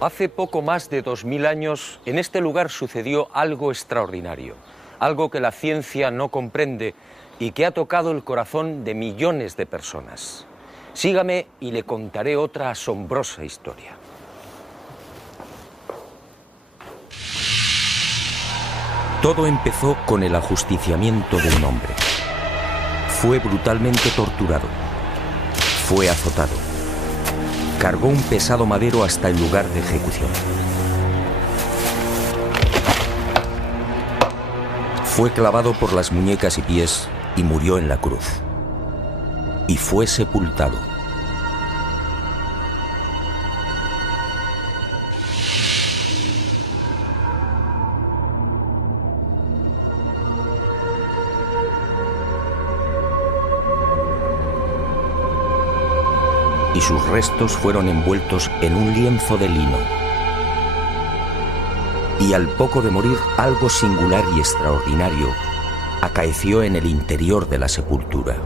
Hace poco más de 2000 años, en este lugar sucedió algo extraordinario, algo que la ciencia no comprende y que ha tocado el corazón de millones de personas. Sígame y le contaré otra asombrosa historia. Todo empezó con el ajusticiamiento de un hombre. Fue brutalmente torturado. Fue azotado. Cargó un pesado madero hasta el lugar de ejecución. Fue clavado por las muñecas y pies y murió en la cruz. Y fue sepultado. Y sus restos fueron envueltos en un lienzo de lino. Y al poco de morir, algo singular y extraordinario acaeció en el interior de la sepultura.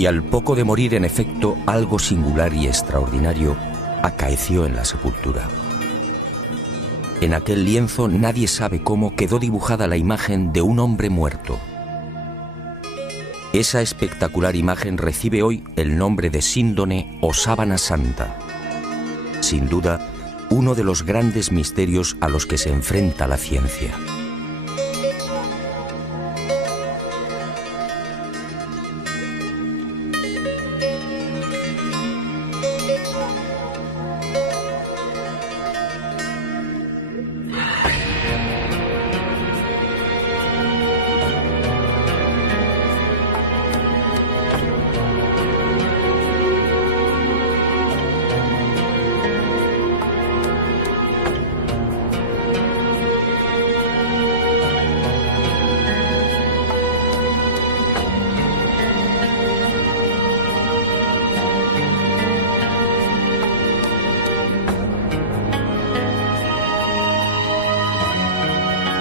Y al poco de morir, en efecto, algo singular y extraordinario acaeció en la sepultura. En aquel lienzo, nadie sabe cómo, quedó dibujada la imagen de un hombre muerto. Esa espectacular imagen recibe hoy el nombre de síndone o sábana santa. Sin duda, uno de los grandes misterios a los que se enfrenta la ciencia.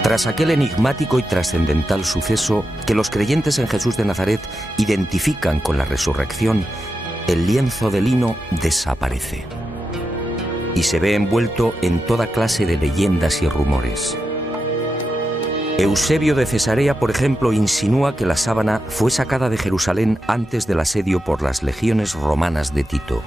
Tras aquel enigmático y trascendental suceso que los creyentes en Jesús de Nazaret identifican con la resurrección, el lienzo de lino desaparece y se ve envuelto en toda clase de leyendas y rumores. Eusebio de Cesarea, por ejemplo, insinúa que la sábana fue sacada de Jerusalén antes del asedio por las legiones romanas de Tito.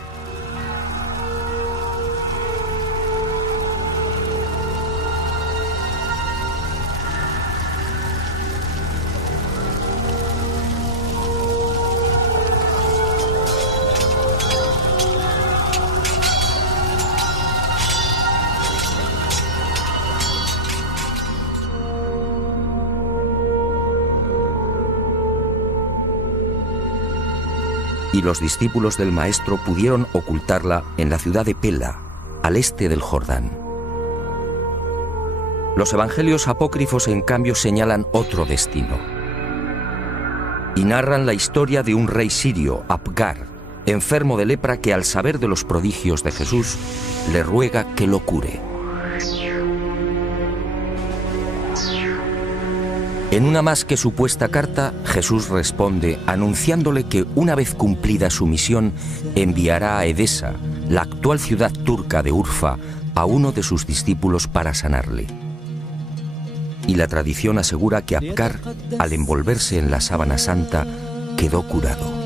y los discípulos del Maestro pudieron ocultarla en la ciudad de Pela, al este del Jordán. Los evangelios apócrifos, en cambio, señalan otro destino y narran la historia de un rey sirio, Apgar, enfermo de lepra, que al saber de los prodigios de Jesús le ruega que lo cure. En una más que supuesta carta, Jesús responde anunciándole que una vez cumplida su misión enviará a Edesa, la actual ciudad turca de Urfa, a uno de sus discípulos para sanarle. Y la tradición asegura que Apgar, al envolverse en la sábana santa, quedó curado.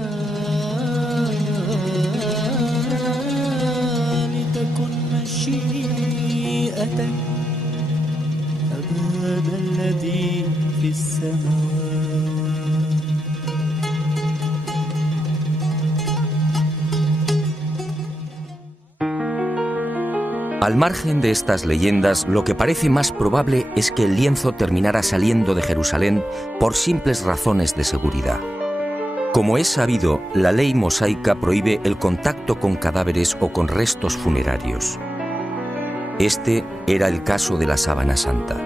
Al margen de estas leyendas, lo que parece más probable es que el lienzo terminara saliendo de Jerusalén por simples razones de seguridad. Como es sabido, la ley mosaica prohíbe el contacto con cadáveres o con restos funerarios. Este era el caso de la sábana santa.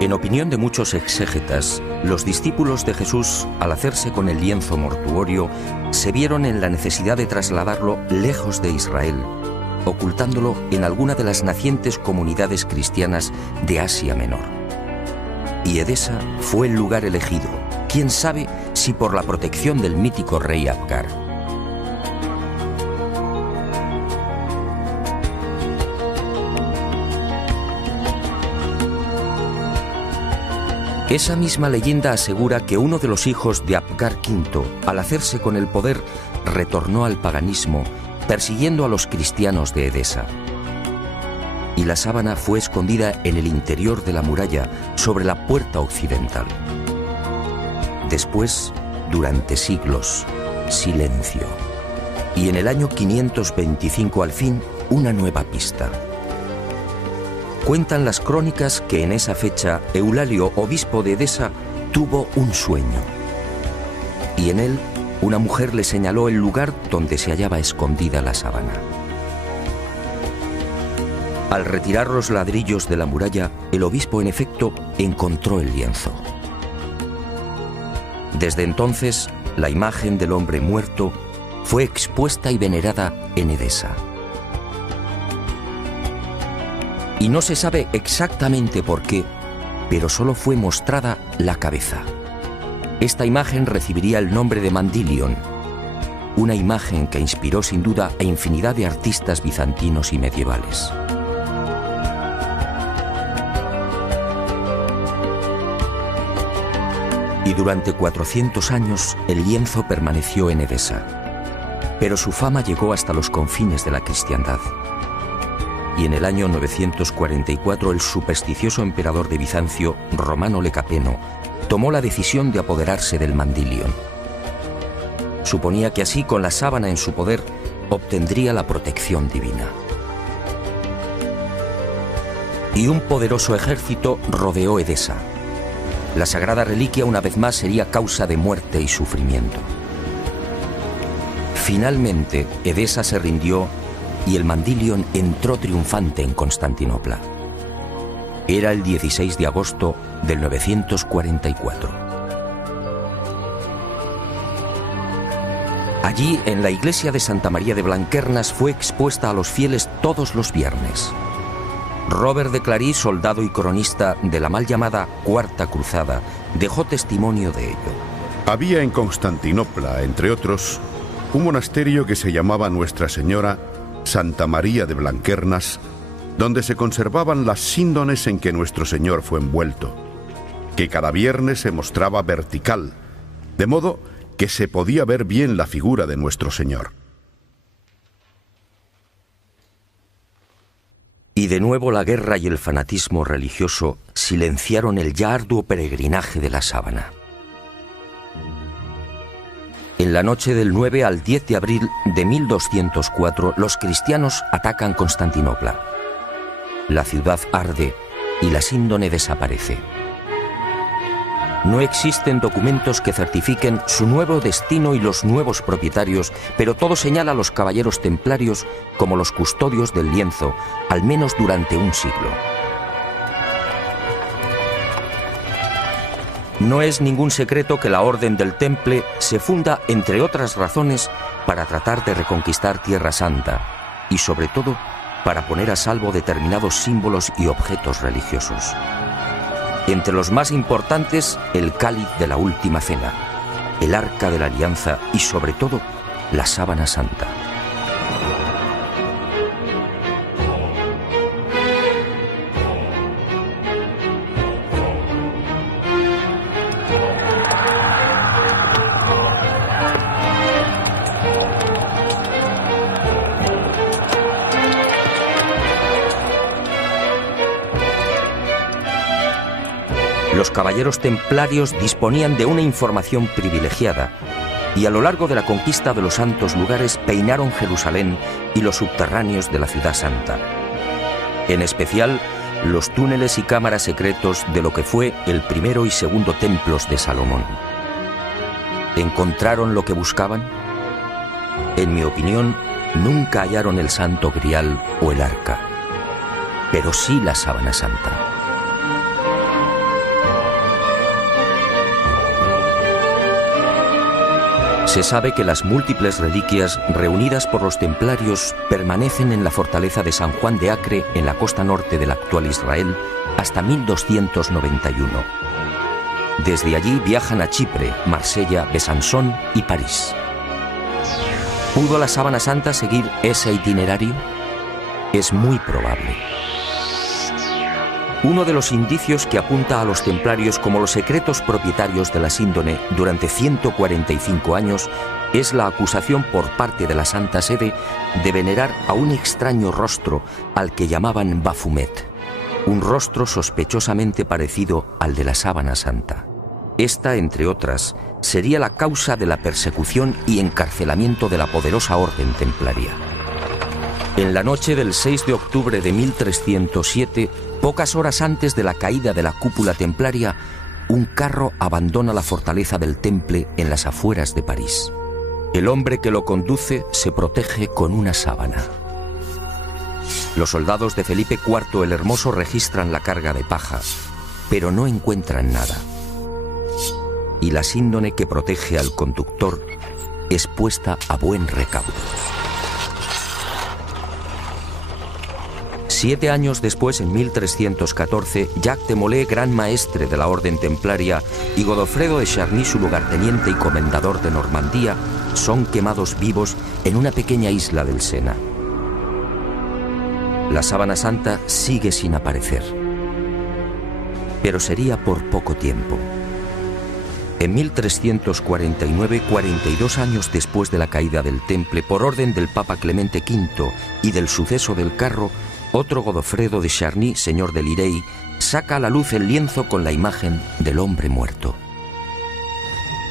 En opinión de muchos exégetas, los discípulos de Jesús, al hacerse con el lienzo mortuorio, se vieron en la necesidad de trasladarlo lejos de Israel, ocultándolo en alguna de las nacientes comunidades cristianas de Asia Menor. Y Edesa fue el lugar elegido, quién sabe si por la protección del mítico rey Apgar. Esa misma leyenda asegura que uno de los hijos de Apgar V, al hacerse con el poder, retornó al paganismo, persiguiendo a los cristianos de Edesa. Y la sábana fue escondida en el interior de la muralla, sobre la puerta occidental. Después, durante siglos, silencio. Y en el año 525, al fin, una nueva pista. Cuentan las crónicas que en esa fecha Eulalio, obispo de Edesa, tuvo un sueño. Y en él una mujer le señaló el lugar donde se hallaba escondida la sábana. Al retirar los ladrillos de la muralla, el obispo en efecto encontró el lienzo. Desde entonces, la imagen del hombre muerto fue expuesta y venerada en Edesa. Y no se sabe exactamente por qué, pero solo fue mostrada la cabeza. Esta imagen recibiría el nombre de Mandilion, una imagen que inspiró sin duda a infinidad de artistas bizantinos y medievales. Y durante 400 años el lienzo permaneció en Edesa, pero su fama llegó hasta los confines de la cristiandad. Y en el año 944 el supersticioso emperador de Bizancio, Romano Lecapeno, tomó la decisión de apoderarse del Mandilion. Suponía que así, con la sábana en su poder, obtendría la protección divina. Y un poderoso ejército rodeó Edesa. La sagrada reliquia una vez más sería causa de muerte y sufrimiento. Finalmente, Edesa se rindió y el Mandilion entró triunfante en Constantinopla. Era el 16 de agosto del 944. Allí, en la iglesia de Santa María de Blanquernas, fue expuesta a los fieles todos los viernes. Robert de Clary, soldado y cronista de la mal llamada Cuarta Cruzada, dejó testimonio de ello. Había en Constantinopla, entre otros, un monasterio que se llamaba Nuestra Señora Santa María de Blanquernas, donde se conservaban las síndones en que nuestro Señor fue envuelto, que cada viernes se mostraba vertical, de modo que se podía ver bien la figura de nuestro Señor. Y de nuevo la guerra y el fanatismo religioso silenciaron el ya arduo peregrinaje de la sábana. En la noche del 9 al 10 de abril de 1204, los cristianos atacan Constantinopla. La ciudad arde y la síndone desaparece. No existen documentos que certifiquen su nuevo destino y los nuevos propietarios, pero todo señala a los caballeros templarios como los custodios del lienzo, al menos durante un siglo. No es ningún secreto que la Orden del Temple se funda, entre otras razones, para tratar de reconquistar Tierra Santa y, sobre todo, para poner a salvo determinados símbolos y objetos religiosos. Entre los más importantes, el cáliz de la Última Cena, el Arca de la Alianza y, sobre todo, la Sábana Santa. Los caballeros templarios disponían de una información privilegiada y a lo largo de la conquista de los santos lugares peinaron Jerusalén y los subterráneos de la Ciudad Santa. En especial, los túneles y cámaras secretos de lo que fue el primero y segundo templos de Salomón. ¿Encontraron lo que buscaban? En mi opinión, nunca hallaron el Santo Grial o el Arca, pero sí la Sábana Santa. Se sabe que las múltiples reliquias reunidas por los templarios permanecen en la fortaleza de San Juan de Acre, en la costa norte del actual Israel, hasta 1291. Desde allí viajan a Chipre, Marsella, Besançon y París. ¿Pudo la Sábana Santa seguir ese itinerario? Es muy probable. Uno de los indicios que apunta a los templarios como los secretos propietarios de la síndone durante 145 años es la acusación por parte de la Santa Sede de venerar a un extraño rostro al que llamaban Baphomet, un rostro sospechosamente parecido al de la Sábana Santa. Esta, entre otras, sería la causa de la persecución y encarcelamiento de la poderosa orden templaria. En la noche del 6 de octubre de 1307, pocas horas antes de la caída de la cúpula templaria, un carro abandona la fortaleza del Temple en las afueras de París. El hombre que lo conduce se protege con una sábana. Los soldados de Felipe IV el Hermoso registran la carga de paja, pero no encuentran nada. Y la síndone que protege al conductor es puesta a buen recaudo. 7 años después, en 1314, Jacques de Molay, gran maestre de la orden templaria, y Godofredo de Charny, su lugarteniente y comendador de Normandía, son quemados vivos en una pequeña isla del Sena. La Sábana Santa sigue sin aparecer, pero sería por poco tiempo. En 1349, 42 años después de la caída del Temple, por orden del Papa Clemente V y del suceso del carro, otro Godofredo de Charny, señor de Lirey, saca a la luz el lienzo con la imagen del hombre muerto.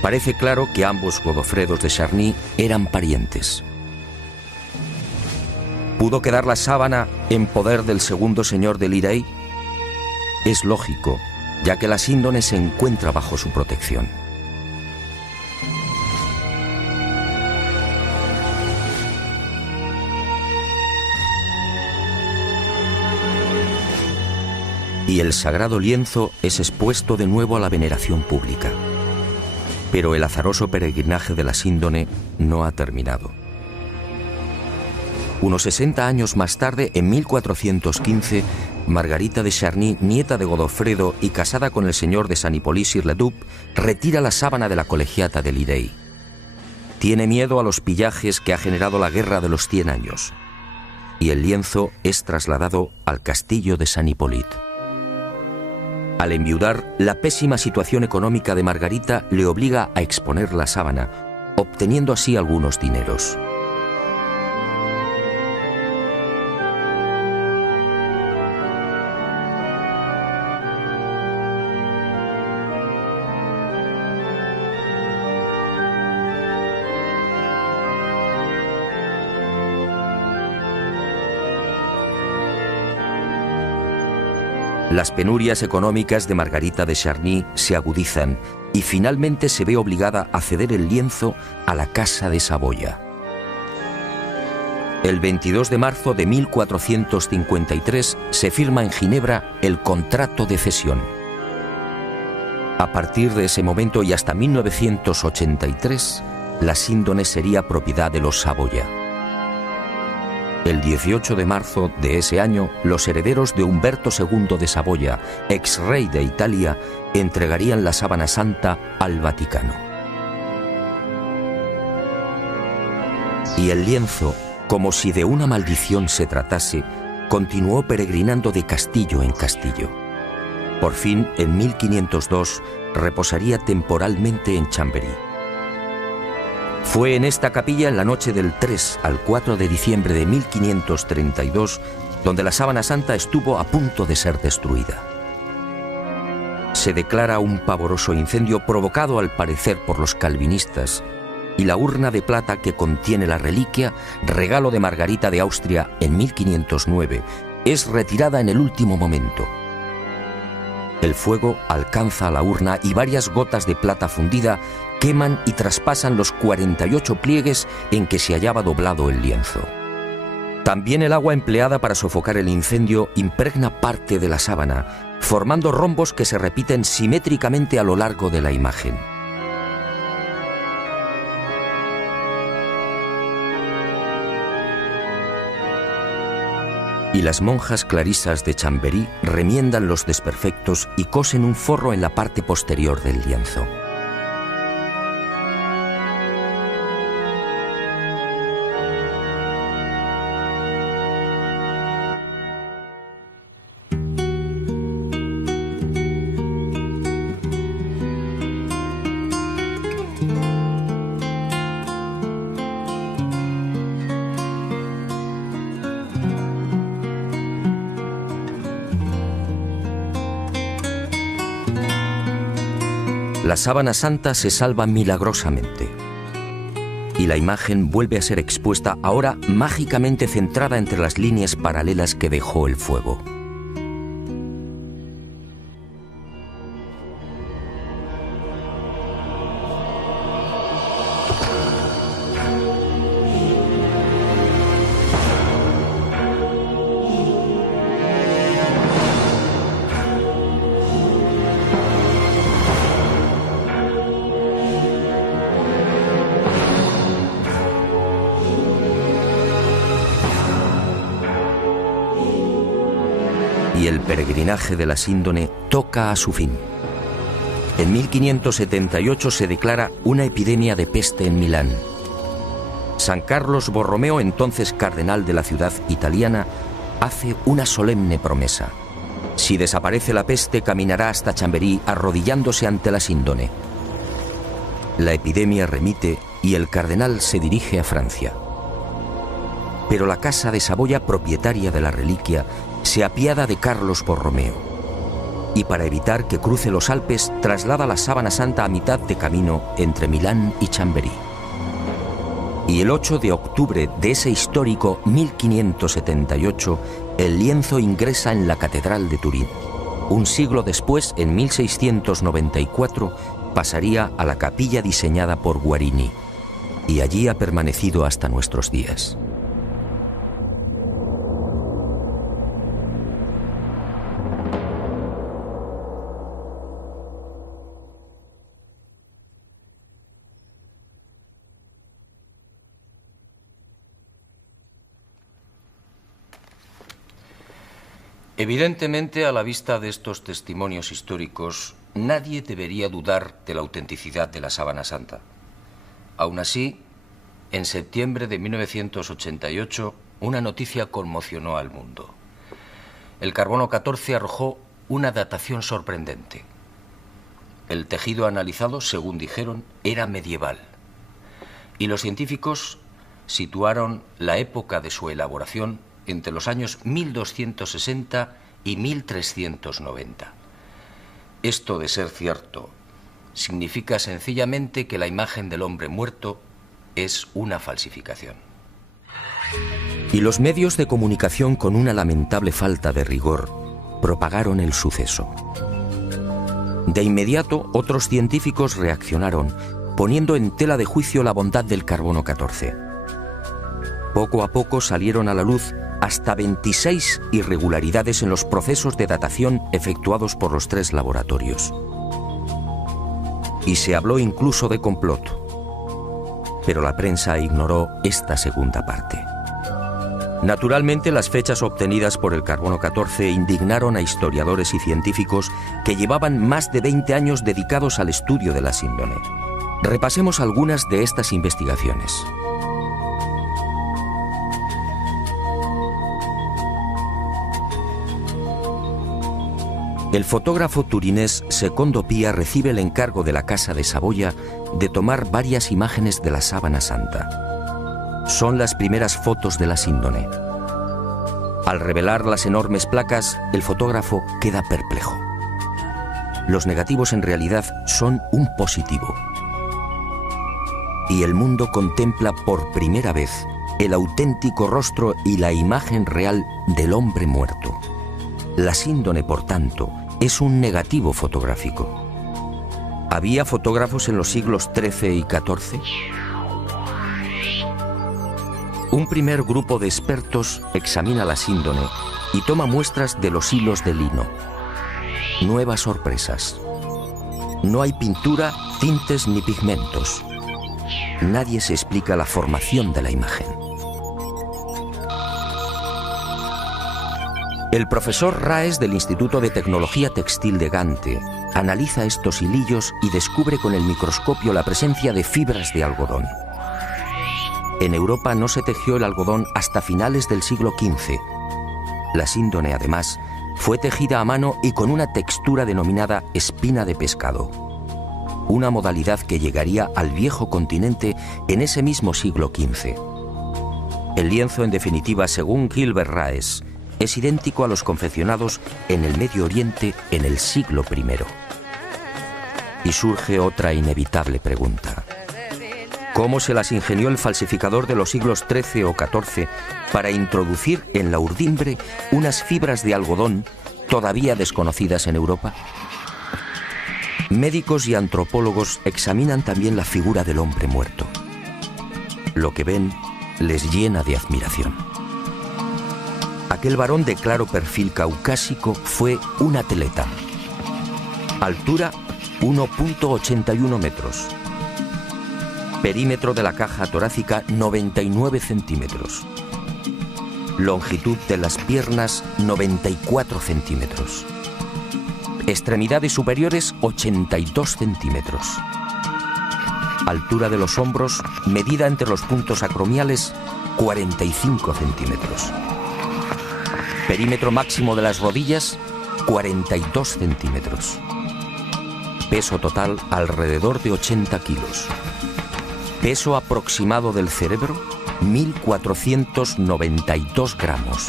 Parece claro que ambos Godofredos de Charny eran parientes. ¿Pudo quedar la sábana en poder del segundo señor de Lirey? Es lógico, ya que la síndone se encuentra bajo su protección. Y el sagrado lienzo es expuesto de nuevo a la veneración pública. Pero el azaroso peregrinaje de la síndone no ha terminado. Unos 60 años más tarde, en 1415, Margarita de Charny, nieta de Godofredo y casada con el señor de San Hippolyte-sur-le-Duc, retira la sábana de la colegiata de Lirey. Tiene miedo a los pillajes que ha generado la Guerra de los 100 años. Y el lienzo es trasladado al castillo de San Hippolyte. Al enviudar, la pésima situación económica de Margarita le obliga a exponer la sábana, obteniendo así algunos dineros. Las penurias económicas de Margarita de Charny se agudizan y finalmente se ve obligada a ceder el lienzo a la Casa de Saboya. El 22 de marzo de 1453 se firma en Ginebra el contrato de cesión. A partir de ese momento y hasta 1983, la síndone sería propiedad de los Saboya. El 18 de marzo de ese año, los herederos de Humberto II de Saboya, ex rey de Italia, entregarían la sábana santa al Vaticano. Y el lienzo, como si de una maldición se tratase, continuó peregrinando de castillo en castillo. Por fin, en 1502, reposaría temporalmente en Chambéry. Fue en esta capilla en la noche del 3 al 4 de diciembre de 1532 donde la sábana santa estuvo a punto de ser destruida. Se declara un pavoroso incendio provocado al parecer por los calvinistas y la urna de plata que contiene la reliquia, regalo de Margarita de Austria en 1509, es retirada en el último momento. El fuego alcanza a la urna y varias gotas de plata fundida queman y traspasan los 48 pliegues en que se hallaba doblado el lienzo. También el agua empleada para sofocar el incendio impregna parte de la sábana, formando rombos que se repiten simétricamente a lo largo de la imagen. Y las monjas clarisas de Chambéry remiendan los desperfectos y cosen un forro en la parte posterior del lienzo. La sábana santa se salva milagrosamente y la imagen vuelve a ser expuesta, ahora mágicamente centrada entre las líneas paralelas que dejó el fuego. Y el peregrinaje de la síndone toca a su fin. En 1578 se declara una epidemia de peste en Milán. San Carlos Borromeo, entonces cardenal de la ciudad italiana, hace una solemne promesa. Si desaparece la peste, caminará hasta Chambéry arrodillándose ante la síndone. La epidemia remite y el cardenal se dirige a Francia. Pero la Casa de Saboya, propietaria de la reliquia, se apiada de Carlos Borromeo y para evitar que cruce los Alpes traslada la sábana santa a mitad de camino entre Milán y Chambéry. Y el 8 de octubre de ese histórico 1578, el lienzo ingresa en la Catedral de Turín. Un siglo después, en 1694, pasaría a la capilla diseñada por Guarini y allí ha permanecido hasta nuestros días. Evidentemente, a la vista de estos testimonios históricos, nadie debería dudar de la autenticidad de la sábana santa. Aún así, en septiembre de 1988, una noticia conmocionó al mundo. El carbono 14 arrojó una datación sorprendente. El tejido analizado, según dijeron, era medieval. Y los científicos situaron la época de su elaboración entre los años 1260 y 1390. Esto, de ser cierto, significa sencillamente que la imagen del hombre muerto es una falsificación. Y los medios de comunicación, con una lamentable falta de rigor, propagaron el suceso. De inmediato, otros científicos reaccionaron, poniendo en tela de juicio la bondad del carbono 14. Poco a poco salieron a la luz hasta 26 irregularidades en los procesos de datación efectuados por los 3 laboratorios. Y se habló incluso de complot. Pero la prensa ignoró esta segunda parte. Naturalmente, las fechas obtenidas por el carbono 14 indignaron a historiadores y científicos que llevaban más de 20 años dedicados al estudio de la síndone. Repasemos algunas de estas investigaciones. El fotógrafo turinés Secondo Pia recibe el encargo de la Casa de Saboya de tomar varias imágenes de la Sábana Santa. Son las primeras fotos de la síndone. Al revelar las enormes placas, el fotógrafo queda perplejo. Los negativos en realidad son un positivo. Y el mundo contempla por primera vez el auténtico rostro y la imagen real del hombre muerto. La síndone, por tanto, es un negativo fotográfico. ¿Había fotógrafos en los siglos XIII y XIV? Un primer grupo de expertos examina la síndone y toma muestras de los hilos de lino. Nuevas sorpresas. No hay pintura, tintes ni pigmentos. Nadie se explica la formación de la imagen. El profesor Raes del Instituto de Tecnología Textil de Gante analiza estos hilillos y descubre con el microscopio la presencia de fibras de algodón. En Europa no se tejió el algodón hasta finales del siglo XV. La síndone, además, fue tejida a mano y con una textura denominada espina de pescado, una modalidad que llegaría al viejo continente en ese mismo siglo XV. El lienzo, en definitiva, según Gilbert Raes, es idéntico a los confeccionados en el Medio Oriente en el siglo I. Y surge otra inevitable pregunta. ¿Cómo se las ingenió el falsificador de los siglos XIII o XIV para introducir en la urdimbre unas fibras de algodón todavía desconocidas en Europa? Médicos y antropólogos examinan también la figura del hombre muerto. Lo que ven les llena de admiración. Aquel varón de claro perfil caucásico fue un atleta. Altura 1,81 metros. Perímetro de la caja torácica 99 centímetros. Longitud de las piernas 94 centímetros. Extremidades superiores 82 centímetros. Altura de los hombros, medida entre los puntos acromiales, 45 centímetros. Perímetro máximo de las rodillas, 42 centímetros. Peso total alrededor de 80 kilos. Peso aproximado del cerebro, 1.492 gramos.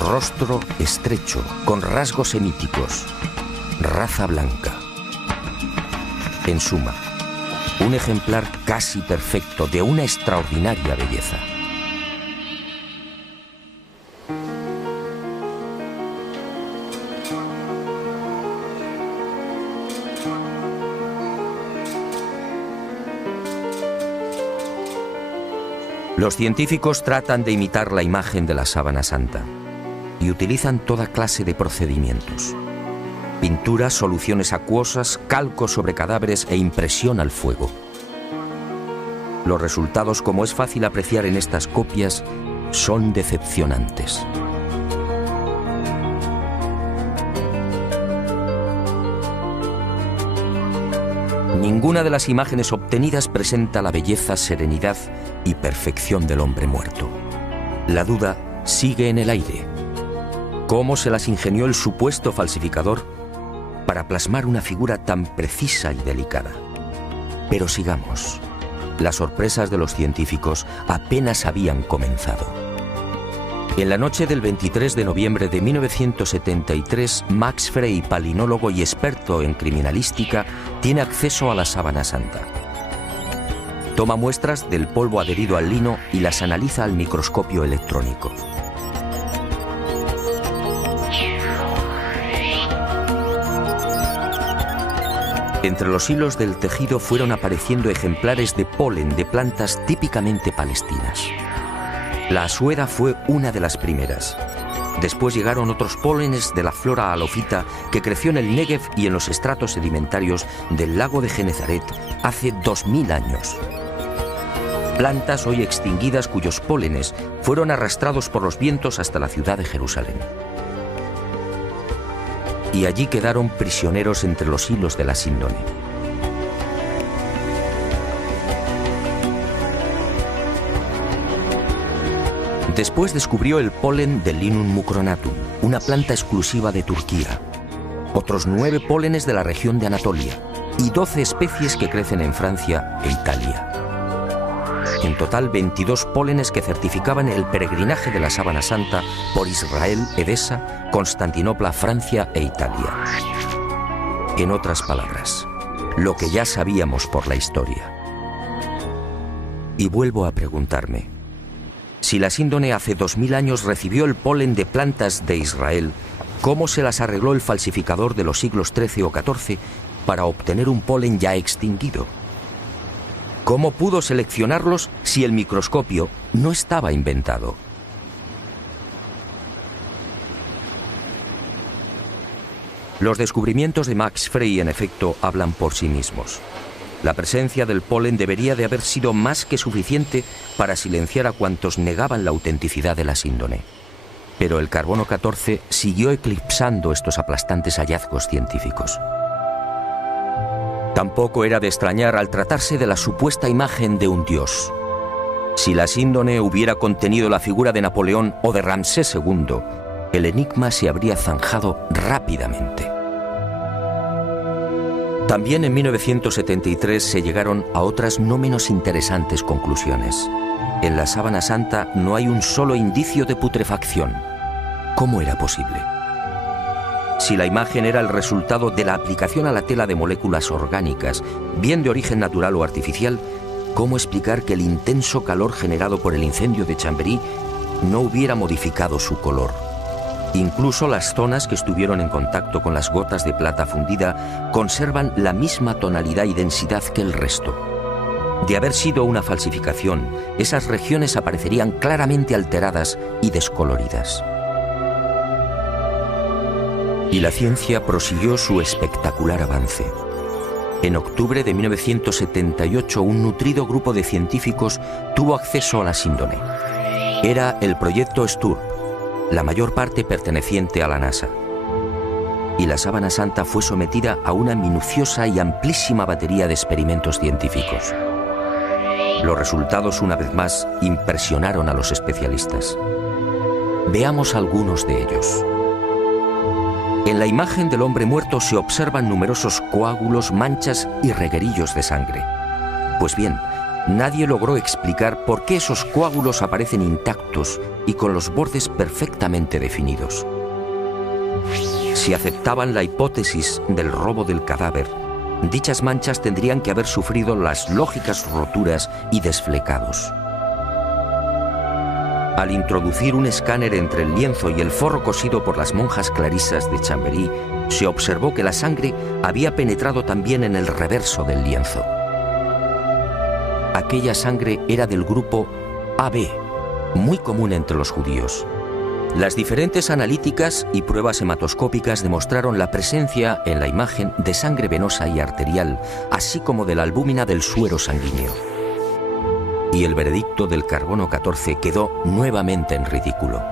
Rostro estrecho, con rasgos semíticos. Raza blanca. En suma, un ejemplar casi perfecto de una extraordinaria belleza. Los científicos tratan de imitar la imagen de la Sábana Santa y utilizan toda clase de procedimientos: pinturas, soluciones acuosas, calco sobre cadáveres e impresión al fuego. Los resultados, como es fácil apreciar en estas copias, son decepcionantes. Ninguna de las imágenes obtenidas presenta la belleza, serenidad y perfección del hombre muerto. La duda sigue en el aire. ¿Cómo se las ingenió el supuesto falsificador para plasmar una figura tan precisa y delicada? Pero sigamos. Las sorpresas de los científicos apenas habían comenzado. En la noche del 23 de noviembre de 1973, Max Frey, palinólogo y experto en criminalística, tiene acceso a la Sábana Santa. Toma muestras del polvo adherido al lino y las analiza al microscopio electrónico. Entre los hilos del tejido fueron apareciendo ejemplares de polen de plantas típicamente palestinas. La asuera fue una de las primeras. Después llegaron otros pólenes de la flora halofita que creció en el Negev y en los estratos sedimentarios del lago de Genezaret hace 2000 años. Plantas hoy extinguidas cuyos pólenes fueron arrastrados por los vientos hasta la ciudad de Jerusalén. Y allí quedaron prisioneros entre los hilos de la síndone. Después descubrió el polen de Linum mucronatum, una planta exclusiva de Turquía, otros 9 pólenes de la región de Anatolia y 12 especies que crecen en Francia e Italia. En total 22 pólenes que certificaban el peregrinaje de la Sábana Santa por Israel, Edesa, Constantinopla, Francia e Italia. En otras palabras, lo que ya sabíamos por la historia. Y vuelvo a preguntarme, si la síndone hace 2000 años recibió el polen de plantas de Israel, ¿cómo se las arregló el falsificador de los siglos XIII o XIV para obtener un polen ya extinguido? ¿Cómo pudo seleccionarlos si el microscopio no estaba inventado? Los descubrimientos de Max Frey, en efecto, hablan por sí mismos. La presencia del polen debería de haber sido más que suficiente para silenciar a cuantos negaban la autenticidad de la síndone. Pero el carbono 14 siguió eclipsando estos aplastantes hallazgos científicos. Tampoco era de extrañar al tratarse de la supuesta imagen de un dios. Si la síndone hubiera contenido la figura de Napoleón o de Ramsés II, el enigma se habría zanjado rápidamente. También en 1973 se llegaron a otras no menos interesantes conclusiones. En la Sábana Santa no hay un solo indicio de putrefacción. ¿Cómo era posible? Si la imagen era el resultado de la aplicación a la tela de moléculas orgánicas, bien de origen natural o artificial, ¿cómo explicar que el intenso calor generado por el incendio de Chambéry no hubiera modificado su color? Incluso las zonas que estuvieron en contacto con las gotas de plata fundida conservan la misma tonalidad y densidad que el resto. De haber sido una falsificación, esas regiones aparecerían claramente alteradas y descoloridas. Y la ciencia prosiguió su espectacular avance. En octubre de 1978, un nutrido grupo de científicos tuvo acceso a la síndone. Era el proyecto STURP, la mayor parte perteneciente a la NASA. Y la Sábana Santa fue sometida a una minuciosa y amplísima batería de experimentos científicos. Los resultados, una vez más, impresionaron a los especialistas. Veamos algunos de ellos. En la imagen del hombre muerto se observan numerosos coágulos, manchas y reguerillos de sangre. Pues bien, nadie logró explicar por qué esos coágulos aparecen intactos y con los bordes perfectamente definidos. Si aceptaban la hipótesis del robo del cadáver, dichas manchas tendrían que haber sufrido las lógicas roturas y desflecados. Al introducir un escáner entre el lienzo y el forro cosido por las monjas clarisas de Chambéry, se observó que la sangre había penetrado también en el reverso del lienzo. Aquella sangre era del grupo AB, muy común entre los judíos. Las diferentes analíticas y pruebas hematoscópicas demostraron la presencia en la imagen de sangre venosa y arterial, así como de la albúmina del suero sanguíneo. Y el veredicto del carbono 14 quedó nuevamente en ridículo.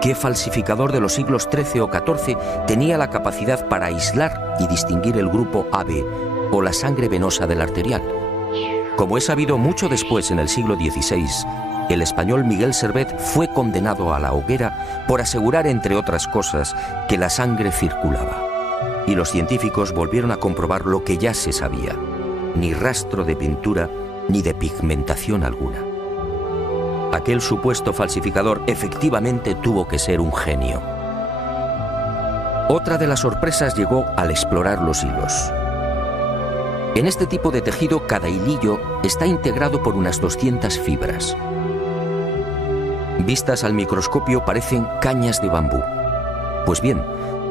¿Qué falsificador de los siglos XIII o XIV tenía la capacidad para aislar y distinguir el grupo AB o la sangre venosa del arterial? Como es sabido, mucho después, en el siglo XVI, el español Miguel Servet fue condenado a la hoguera por asegurar, entre otras cosas, que la sangre circulaba. Y los científicos volvieron a comprobar lo que ya se sabía: ni rastro de pintura ni de pigmentación alguna. Aquel supuesto falsificador efectivamente tuvo que ser un genio. Otra de las sorpresas llegó al explorar los hilos. En este tipo de tejido, cada hilillo está integrado por unas 200 fibras. Vistas al microscopio parecen cañas de bambú. Pues bien,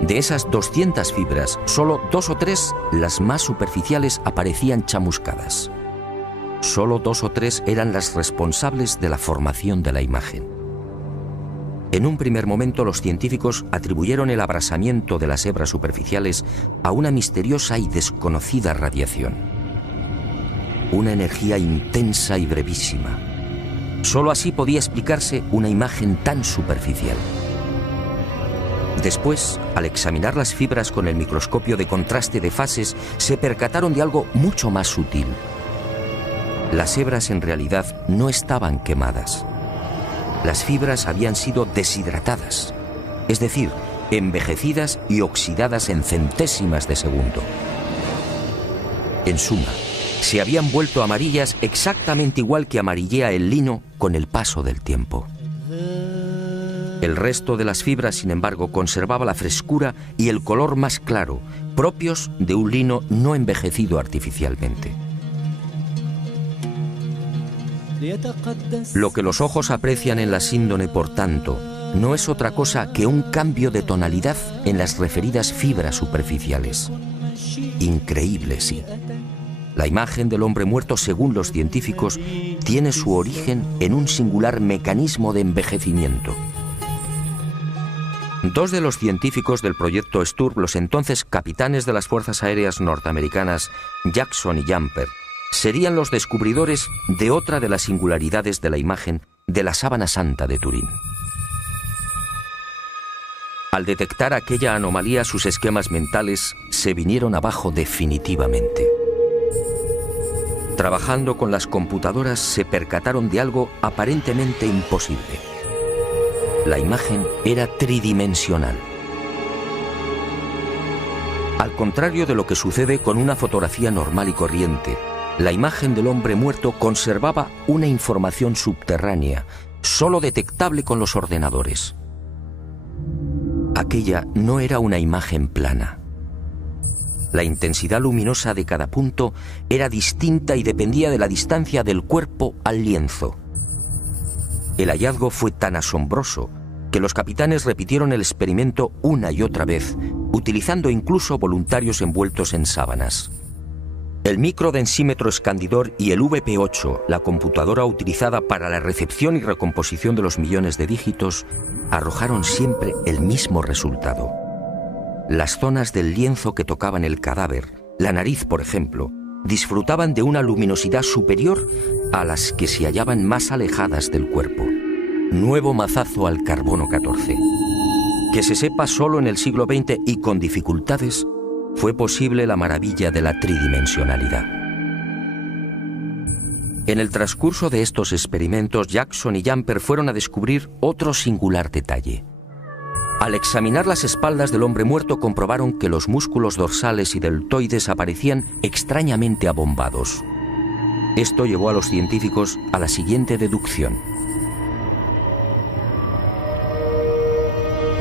De esas 200 fibras, solo 2 o 3, las más superficiales, aparecían chamuscadas. Solo 2 o 3 eran las responsables de la formación de la imagen. En un primer momento, los científicos atribuyeron el abrasamiento de las hebras superficiales a una misteriosa y desconocida radiación. Una energía intensa y brevísima. Solo así podía explicarse una imagen tan superficial. Después, al examinar las fibras con el microscopio de contraste de fases, se percataron de algo mucho más sutil. Las hebras en realidad no estaban quemadas. Las fibras habían sido deshidratadas, es decir, envejecidas y oxidadas en centésimas de segundo. En suma, se habían vuelto amarillas exactamente igual que amarillea el lino con el paso del tiempo. El resto de las fibras, sin embargo, conservaba la frescura y el color más claro, propios de un lino no envejecido artificialmente. Lo que los ojos aprecian en la síndone, por tanto, no es otra cosa que un cambio de tonalidad en las referidas fibras superficiales. Increíble, sí. La imagen del hombre muerto, según los científicos, tiene su origen en un singular mecanismo de envejecimiento. Dos de los científicos del proyecto Sturm, los entonces capitanes de las Fuerzas Aéreas norteamericanas, Jackson y Jumper, serían los descubridores de otra de las singularidades de la imagen de la sábana santa de Turín. Al detectar aquella anomalía, sus esquemas mentales se vinieron abajo definitivamente. Trabajando con las computadoras, se percataron de algo aparentemente imposible. La imagen era tridimensional. Al contrario de lo que sucede con una fotografía normal y corriente, la imagen del hombre muerto conservaba una información subterránea, solo detectable con los ordenadores. Aquella no era una imagen plana. La intensidad luminosa de cada punto era distinta y dependía de la distancia del cuerpo al lienzo. El hallazgo fue tan asombroso que los capitanes repitieron el experimento una y otra vez, utilizando incluso voluntarios envueltos en sábanas. El microdensímetro escandidor y el VP8, la computadora utilizada para la recepción y recomposición de los millones de dígitos, arrojaron siempre el mismo resultado. Las zonas del lienzo que tocaban el cadáver, la nariz por ejemplo, disfrutaban de una luminosidad superior a las que se hallaban más alejadas del cuerpo. Nuevo mazazo al carbono 14. Que se sepa, solo en el siglo XX y con dificultades, fue posible la maravilla de la tridimensionalidad. En el transcurso de estos experimentos, Jackson y Jumper fueron a descubrir otro singular detalle. Al examinar las espaldas del hombre muerto, comprobaron que los músculos dorsales y deltoides aparecían extrañamente abombados. Esto llevó a los científicos a la siguiente deducción.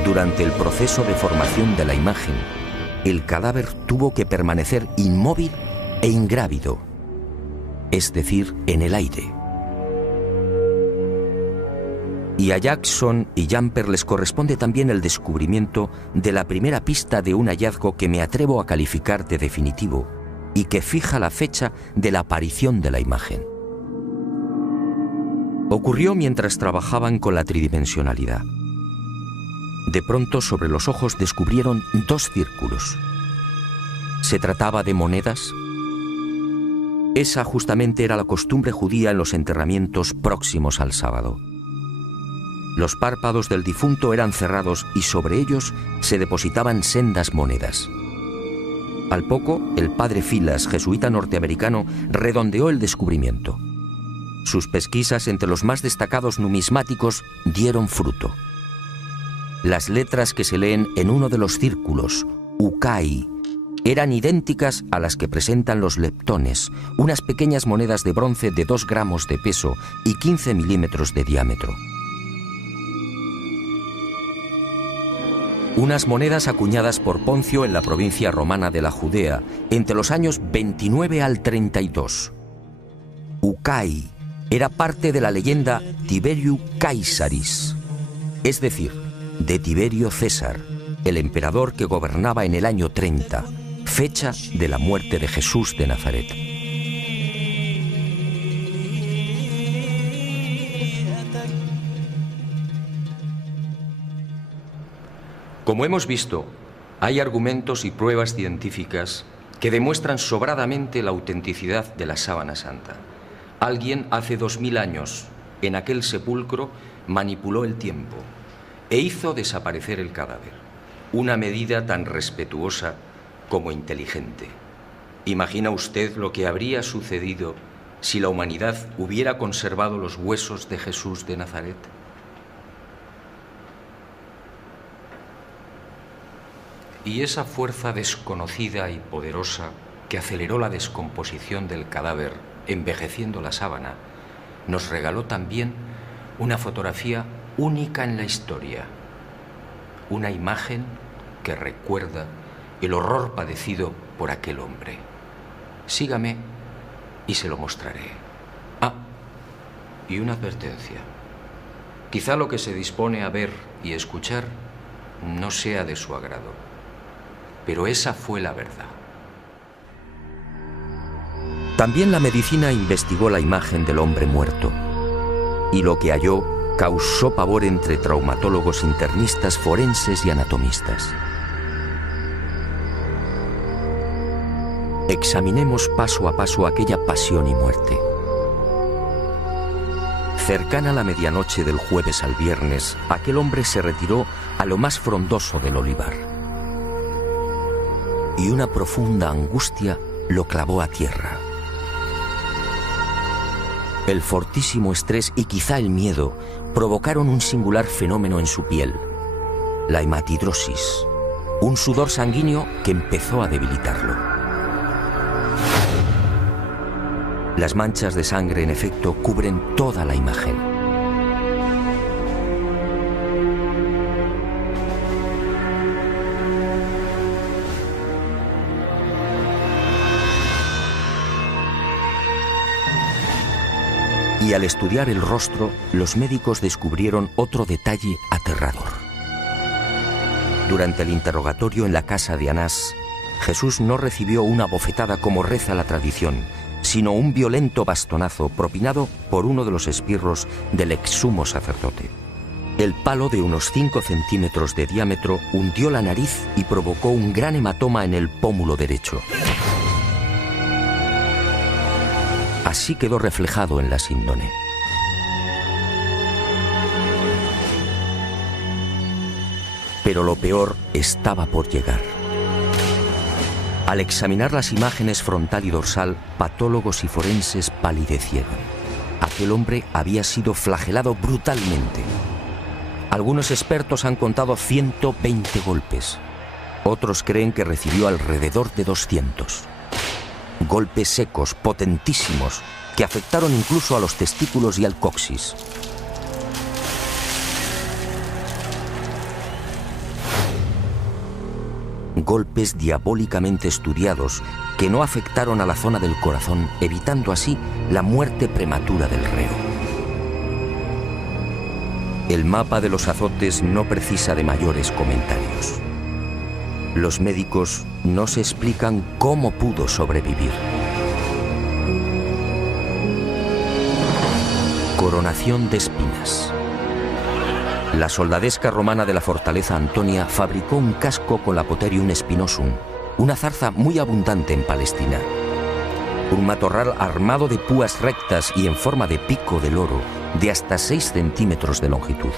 Durante el proceso de formación de la imagen, el cadáver tuvo que permanecer inmóvil e ingrávido, es decir, en el aire. Y a Jackson y Jumper les corresponde también el descubrimiento de la primera pista de un hallazgo que me atrevo a calificar de definitivo y que fija la fecha de la aparición de la imagen. Ocurrió mientras trabajaban con la tridimensionalidad. De pronto, sobre los ojos descubrieron dos círculos. ¿Se trataba de monedas? Esa justamente era la costumbre judía en los enterramientos próximos al sábado. Los párpados del difunto eran cerrados y sobre ellos se depositaban sendas monedas. Al poco, el padre Filas, jesuita norteamericano, redondeó el descubrimiento. Sus pesquisas entre los más destacados numismáticos dieron fruto. Las letras que se leen en uno de los círculos, Ukai, eran idénticas a las que presentan los leptones, unas pequeñas monedas de bronce de 2 gramos de peso y 15 milímetros de diámetro. Unas monedas acuñadas por Poncio en la provincia romana de la Judea entre los años 29 al 32. Ukai era parte de la leyenda Tiberiu Caesaris, es decir, de Tiberio César, el emperador que gobernaba en el año 30, fecha de la muerte de Jesús de Nazaret. Como hemos visto, hay argumentos y pruebas científicas que demuestran sobradamente la autenticidad de la sábana santa. Alguien hace 2000 años, en aquel sepulcro, manipuló el tiempo e hizo desaparecer el cadáver. Una medida tan respetuosa como inteligente. ¿Imagina usted lo que habría sucedido si la humanidad hubiera conservado los huesos de Jesús de Nazaret? Y esa fuerza desconocida y poderosa que aceleró la descomposición del cadáver, envejeciendo la sábana, nos regaló también una fotografía única en la historia, una imagen que recuerda el horror padecido por aquel hombre. Sígame y se lo mostraré. Ah, y una advertencia. Quizá lo que se dispone a ver y escuchar no sea de su agrado, pero esa fue la verdad. También la medicina investigó la imagen del hombre muerto, y lo que halló causó pavor entre traumatólogos, internistas, forenses y anatomistas. Examinemos paso a paso aquella pasión y muerte. Cercana a la medianoche del jueves al viernes, aquel hombre se retiró a lo más frondoso del olivar. Y una profunda angustia lo clavó a tierra. El fortísimo estrés y quizá el miedo provocaron un singular fenómeno en su piel, la hematidrosis, un sudor sanguíneo que empezó a debilitarlo. Las manchas de sangre, en efecto, cubren toda la imagen. Y al estudiar el rostro, los médicos descubrieron otro detalle aterrador. Durante el interrogatorio en la casa de Anás, Jesús no recibió una bofetada como reza la tradición, sino un violento bastonazo propinado por uno de los esbirros del ex sumo sacerdote. El palo, de unos 5 centímetros de diámetro, hundió la nariz y provocó un gran hematoma en el pómulo derecho. Así quedó reflejado en la síndone. Pero lo peor estaba por llegar. Al examinar las imágenes frontal y dorsal, patólogos y forenses palidecieron. Aquel hombre había sido flagelado brutalmente. Algunos expertos han contado 120 golpes. Otros creen que recibió alrededor de 200. Golpes secos, potentísimos, que afectaron incluso a los testículos y al coxis. Golpes diabólicamente estudiados que no afectaron a la zona del corazón, evitando así la muerte prematura del reo. El mapa de los azotes no precisa de mayores comentarios. Los médicos no se explican cómo pudo sobrevivir. Coronación de espinas. La soldadesca romana de la fortaleza Antonia fabricó un casco con la Potherium spinosum, una zarza muy abundante en Palestina. Un matorral armado de púas rectas y en forma de pico de loro de hasta 6 centímetros de longitud.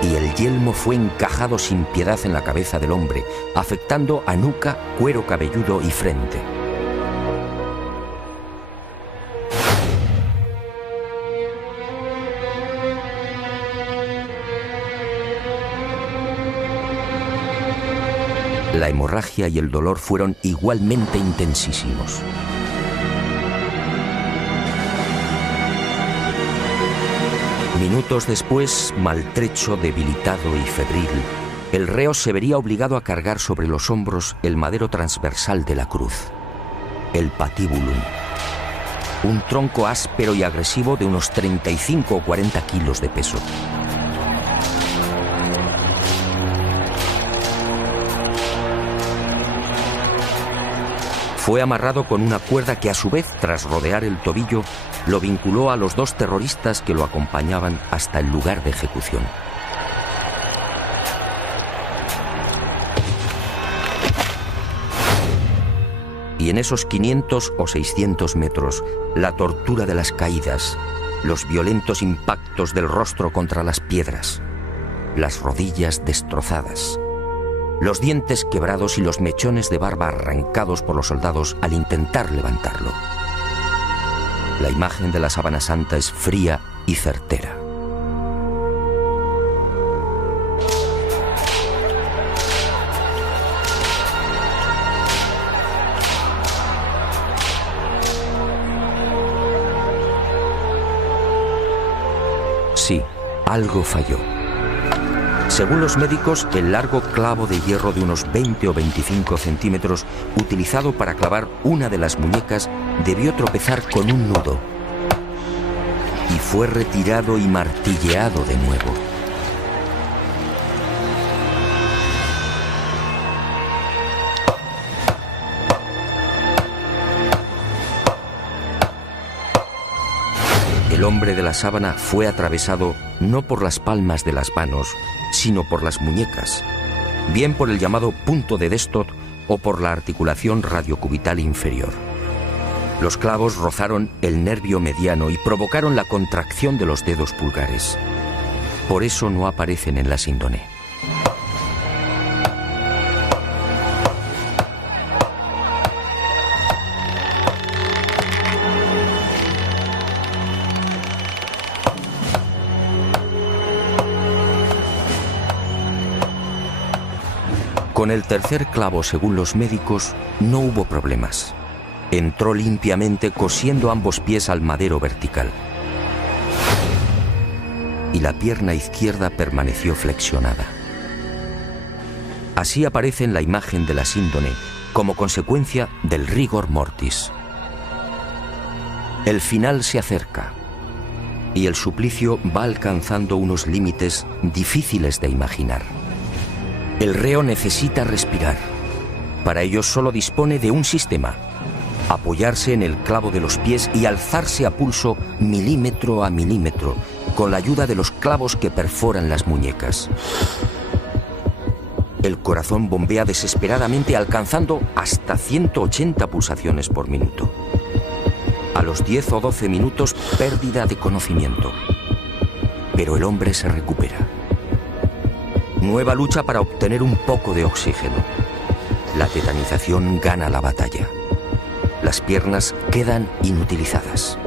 Y el yelmo fue encajado sin piedad en la cabeza del hombre, afectando a nuca, cuero cabelludo y frente. La hemorragia y el dolor fueron igualmente intensísimos. Minutos después, maltrecho, debilitado y febril, el reo se vería obligado a cargar sobre los hombros el madero transversal de la cruz, el patibulum, un tronco áspero y agresivo de unos 35 o 40 kilos de peso. Fue amarrado con una cuerda que a su vez, tras rodear el tobillo, lo vinculó a los 2 terroristas que lo acompañaban hasta el lugar de ejecución. Y en esos 500 o 600 metros, la tortura de las caídas, los violentos impactos del rostro contra las piedras, las rodillas destrozadas, los dientes quebrados y los mechones de barba arrancados por los soldados al intentar levantarlo. La imagen de la Sábana Santa es fría y certera. Sí, algo falló. Según los médicos, el largo clavo de hierro de unos 20 o 25 centímetros utilizado para clavar una de las muñecas debió tropezar con un nudo y fue retirado y martilleado de nuevo. El hombre de la sábana fue atravesado no por las palmas de las manos, sino por las muñecas, bien por el llamado punto de Destot o por la articulación radiocubital inferior. Los clavos rozaron el nervio mediano y provocaron la contracción de los dedos pulgares. Por eso no aparecen en la síndone. Con el tercer clavo, según los médicos, no hubo problemas. Entró limpiamente cosiendo ambos pies al madero vertical. Y la pierna izquierda permaneció flexionada. Así aparece en la imagen de la síndone como consecuencia del rigor mortis. El final se acerca y el suplicio va alcanzando unos límites difíciles de imaginar. El reo necesita respirar. Para ello solo dispone de un sistema: apoyarse en el clavo de los pies y alzarse a pulso milímetro a milímetro, con la ayuda de los clavos que perforan las muñecas. El corazón bombea desesperadamente, alcanzando hasta 180 pulsaciones por minuto. A los 10 o 12 minutos, pérdida de conocimiento. Pero el hombre se recupera. Nueva lucha para obtener un poco de oxígeno. La tetanización gana la batalla. Las piernas quedan inutilizadas.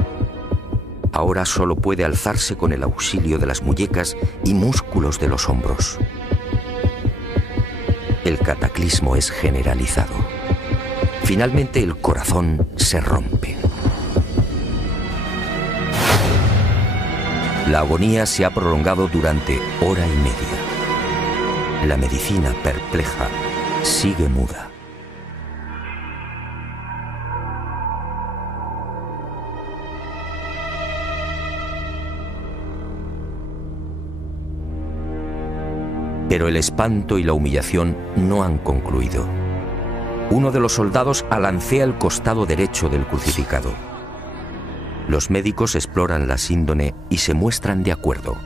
Ahora solo puede alzarse con el auxilio de las muñecas y músculos de los hombros. El cataclismo es generalizado. Finalmente el corazón se rompe. La agonía se ha prolongado durante hora y media. La medicina, perpleja, sigue muda. Pero el espanto y la humillación no han concluido. Uno de los soldados alancea el costado derecho del crucificado. Los médicos exploran la síndone y se muestran de acuerdo.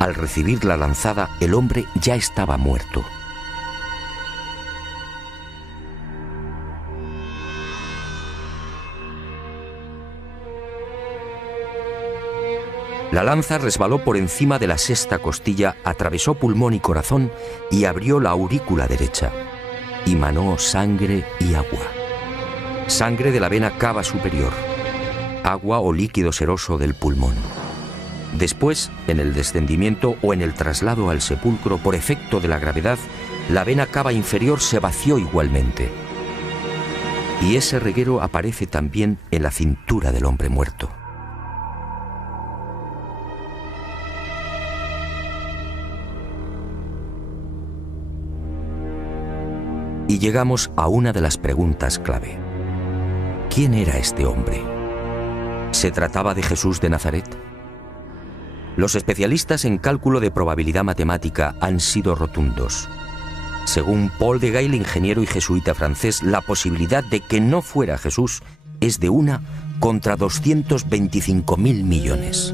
Al recibir la lanzada, el hombre ya estaba muerto. La lanza resbaló por encima de la sexta costilla, atravesó pulmón y corazón y abrió la aurícula derecha. Y manó sangre y agua. Sangre de la vena cava superior. Agua o líquido seroso del pulmón. Después, en el descendimiento o en el traslado al sepulcro por efecto de la gravedad, la vena cava inferior se vació igualmente. Y ese reguero aparece también en la cintura del hombre muerto. Y llegamos a una de las preguntas clave. ¿Quién era este hombre? ¿Se trataba de Jesús de Nazaret? Los especialistas en cálculo de probabilidad matemática han sido rotundos. Según Paul de Gail, ingeniero y jesuita francés, la posibilidad de que no fuera Jesús es de 1 contra 225.000 millones.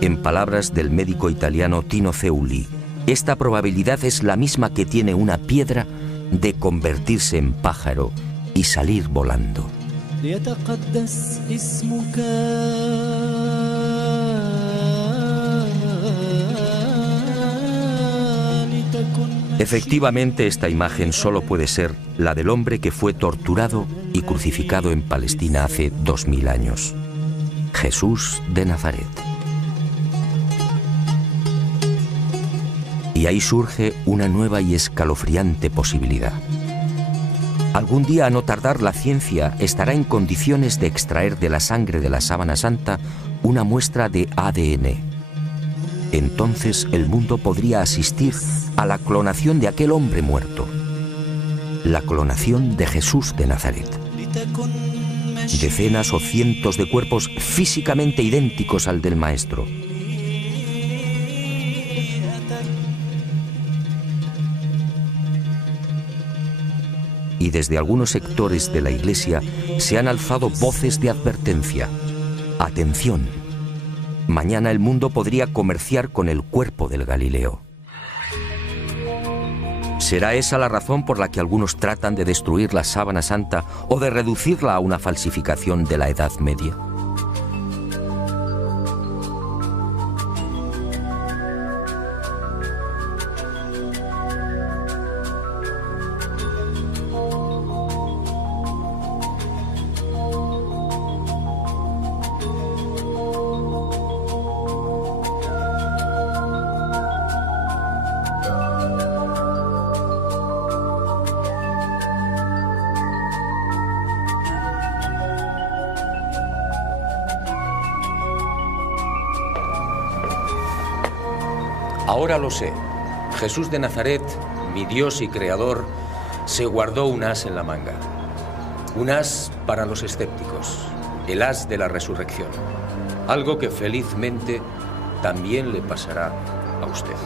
En palabras del médico italiano Tino Zeuli, esta probabilidad es la misma que tiene una piedra de convertirse en pájaro y salir volando. Efectivamente, esta imagen solo puede ser la del hombre que fue torturado y crucificado en Palestina hace 2000 años. Jesús de Nazaret. Y ahí surge una nueva y escalofriante posibilidad. Algún día, a no tardar, la ciencia estará en condiciones de extraer de la sangre de la sábana santa una muestra de ADN. Entonces el mundo podría asistir a la clonación de aquel hombre muerto. La clonación de Jesús de Nazaret. Decenas o cientos de cuerpos físicamente idénticos al del Maestro. Y desde algunos sectores de la Iglesia se han alzado voces de advertencia. Atención, mañana el mundo podría comerciar con el cuerpo del Galileo. ¿Será esa la razón por la que algunos tratan de destruir la sábana santa o de reducirla a una falsificación de la Edad Media? Ahora lo sé. Jesús de Nazaret, mi Dios y Creador, se guardó un as en la manga. Un as para los escépticos, el as de la resurrección. Algo que felizmente también le pasará a usted.